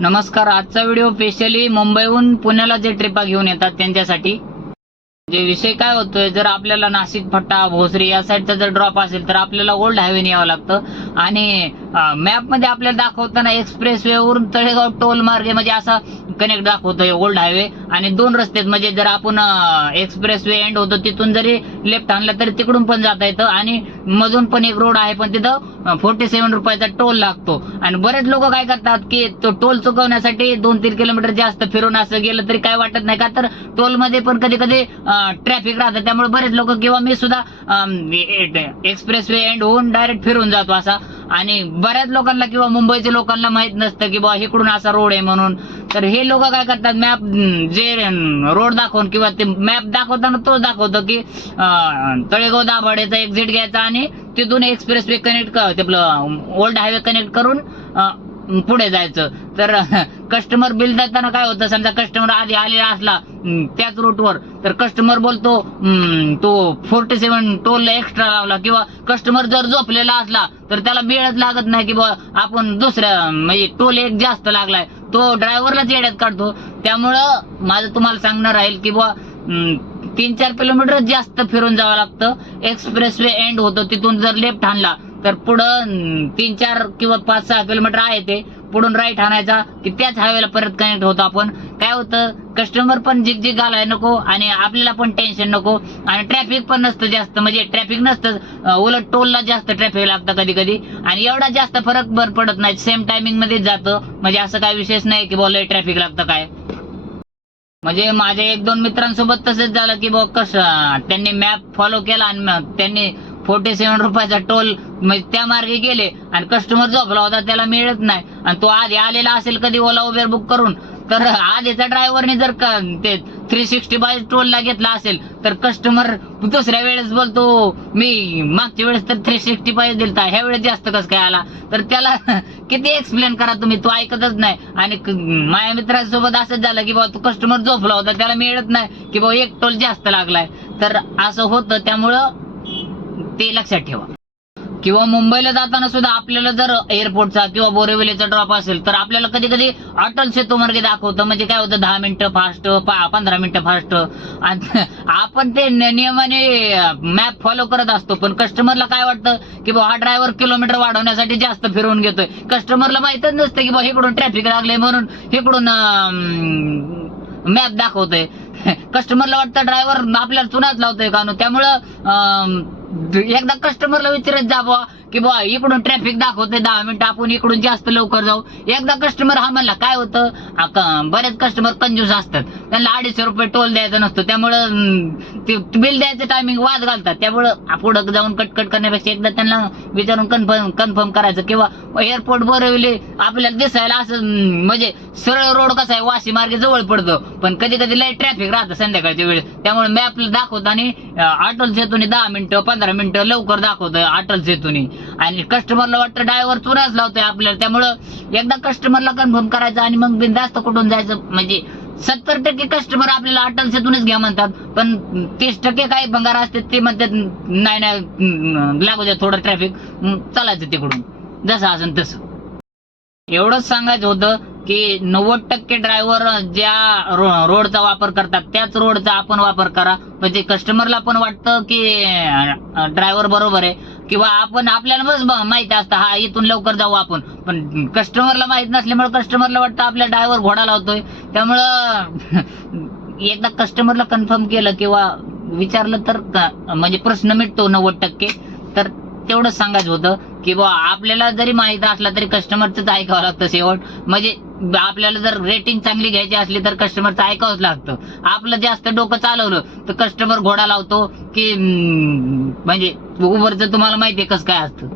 नमस्कार आजचा video specially मुंबईहून पुण्याला जे ट्रिपा घेऊन येतात त्यांच्यासाठी. जे विषय काय होतोय जर आपल्याला नाशिक फट्टा भोसरी या साईडचा जर ड्रॉप असेल तर आपल्याला ओल्ड हायवे यावं लागतं. आणि मॅपमध्ये आपल्याला दाखवताना एक्सप्रेस वे वरून तळेगाव टोल मार्गे म्हणजे असा कनेक्ट दाखवतोय ओल्ड हायवे आणि दोन रस्ते म्हणजे जर आपण एक्सप्रेस वे एंड होतो तिथून जरी लेफ्ट आणला तरी तिकडून पण जाता येतं आणि मधून पण एक रोड आहे पण तिथं फोर्टी सेव्हन रुपयाचा टोल लागतो. आणि बरेच लोक काय करतात की तो टोल चुकवण्यासाठी दोन तीन किलोमीटर जास्त फिरून असं गेलं तरी काय वाटत नाही का तर टोलमध्ये पण कधी कधी ट्रॅफिक राहतं. त्यामुळे बरेच लोक किंवा मी सुद्धा एक्सप्रेस वे एंड होऊन डायरेक्ट फिरून जातो असा आणि बऱ्याच लोकांना किंवा मुंबईच्या लोकांना माहीत नसतं की बाबा इकडून असा रोड आहे म्हणून. तर हे लोक काय करतात मॅप जे रोड दाखवून किंवा ते मॅप दाखवताना तो दाखवतो की तळेगाव दाभाडेचा एक्झिट घ्यायचा आणि तिथून एक्सप्रेस वे कनेक्ट आपलं ओल्ड हायवे कनेक्ट करून पुढे जायचं. तर कस्टमर बिल देताना काय होतं? समजा कस्टमर आधी आलेला असला त्याच रूटवर तर कस्टमर बोलतो तो फोर्टी सेवन टोल एक्स्ट्रा लावला. किंवा कस्टमर जर झोपलेला असला तर त्याला वेळच लागत नाही की बा आपण दुसऱ्या म्हणजे टोल एक जास्त लागलाय. तो ड्रायव्हरलाच येड्यात काढतो. त्यामुळं माझं तुम्हाला सांगणं राहील की बा तीन चार किलोमीटर जास्त फिरून जावं लागतं. एक्सप्रेस वे एंड होतो. तिथून जर लेफ्ट आणला तर पुढं तीन चार किंवा पाच सहा किलोमीटर आहे ते. पुढून राईट आणायचा की त्याच हायवेला परत कनेक्ट होतो आपण. काय होतं कस्टमर पण झिकझिक घालाय नको आणि आपल्याला पण टेन्शन नको. आणि ट्रॅफिक पण नसतं जास्त. म्हणजे ट्रॅफिक नसतं उलट टोलला जास्त ट्रॅफिक लागतं कधी कधी आणि एवढा जास्त फरक भर पडत नाही. सेम टायमिंग मध्येच जातं. म्हणजे असं काय विशेष नाही की बोल ट्रॅफिक लागतं काय. म्हणजे माझ्या एक दोन मित्रांसोबत तसंच झालं की बघ कसं त्यांनी मॅप फॉलो केला आणि त्यांनी फोर्टी सेव्हन रुपयाचा टोल म्हणजे त्या मार्गे गेले आणि कस्टमर झोपला होता त्याला मिळत नाही. आणि तो आधी आलेला असेल कधी ओला उबेर बुक करून तर आधीच्या ड्रायव्हरने जर का ते थ्री सिक्स्टी बाय टोलला घेतला असेल तर कस्टमर दुसऱ्या वेळेस बोलतो मी मागच्या वेळेस तर थ्री सिक्स्टी बाय दिलता ह्या वेळेस जास्त कसं काय आला? तर त्याला किती एक्सप्लेन करा तुम्ही तो ऐकतच नाही. आणि माया माझ्या मित्रांसोबत असंच झालं की बाबा तो कस्टमर झोपला होता त्याला मिळत नाही की बाबा एक टोल जास्त लागलाय. तर असं होतं त्यामुळं ते लक्षात ठेवा. किंवा मुंबईला जाताना सुद्धा आपल्याला जर एअरपोर्टचा किंवा बोरेवलीचा ड्रॉप असेल तर आपल्याला कधी कधी अटल सेतू मार्गे दाखवतं. म्हणजे काय होतं? दहा मिनिटं फास्ट पंधरा मिनिटं फास्ट आपण ते नियमाने मॅप फॉलो करत असतो. पण कस्टमरला काय वाटतं? की बा हा ड्रायव्हर किलोमीटर वाढवण्यासाठी जास्त फिरवून घेतोय. कस्टमरला माहितच नसतं की बा इकडून ट्रॅफिक लागले म्हणून इकडून मॅप दाखवतोय. कस्टमरला वाटतं ड्रायव्हर आपल्याला चुनाच लावतोय का? त्यामुळं एकदा कस्टमरला विचारत जा की बुवा इकडून ट्रॅफिक दाखवते दहा मिनिटं आपण इकडून जास्त लवकर जाऊ. एकदा कस्टमर हा म्हणला काय होतं? बरेच कस्टमर कंजूस असतात. त्यांना अडीचशे रुपये टोल द्यायचा नसतो. त्यामुळं ते बिल द्यायचं टायमिंग वाद घालतात. त्यामुळं पुढं जाऊन कटकट करण्यापेक्षा एकदा त्यांना विचारून कन्फर्म कन्फर्म करायचं किंवा एअरपोर्ट बरविले आपल्याला दिसायला असं म्हणजे सरळ रोड कसा आहे वाशी मार्गे जवळ पडतो. पण कधी कधी लय ट्रॅफिक राहतं संध्याकाळच्या वेळेस. त्यामुळे मॅप दाखवतो आणि अटल सेतूने दहा मिनिटं पंधरा मिनिटं लवकर दाखवतं अटल सेतूने. आणि कस्टमरला वाटतं ड्रायव्हर चुराच लावतोय आपल्याला. त्यामुळं एकदा कस्टमरला कन्फर्म करायचं आणि मग बिनधास्त कुठून जायचं म्हणजे सत्तर टक्के कस्टमर आपल्याला अटल सेतूनच घ्या म्हणतात. पण तीस टक्के काही भंगार असते ते म्हणतात नाही नाही लागू द्या थोडं ट्रॅफिक चालायचं तिकडून. जसं असेल तसं. एवढंच सांगायचं होतं की नव्वद टक्के ड्रायव्हर ज्या रो- रोडचा वापर करतात त्याच रोडचा आपण वापर करा. म्हणजे कस्टमरला पण वाटतं की ड्रायव्हर बरोबर आहे. किंवा आपण आपल्याला बस ब- असतं हा इथून लवकर जाऊ आपण. पण कस्टमरला माहीत नसल्यामुळे कस्टमरला वाटतं आपल्या ड्रायव्हर घोडा लावतोय. त्यामुळं एकदा कस्टमरला कन्फर्म केलं किंवा विचारलं तर म्हणजे प्रश्न मिटतो नव्वद टक्के. तर तेवढंच सांगायचं होतं की बा आपल्याला जरी माहीत असला तरी कस्टमरच ऐकावं लागतं शेवट. म्हणजे आपल्याला जर रेटिंग चांगली घ्यायची असली तर कस्टमरचं ऐकावंच लागतं. आपलं जास्त डोकं चालवलं तर कस्टमर घोडा लावतो की म्हणजे उबरचं तुम्हाला माहितीये कसं काय असतं.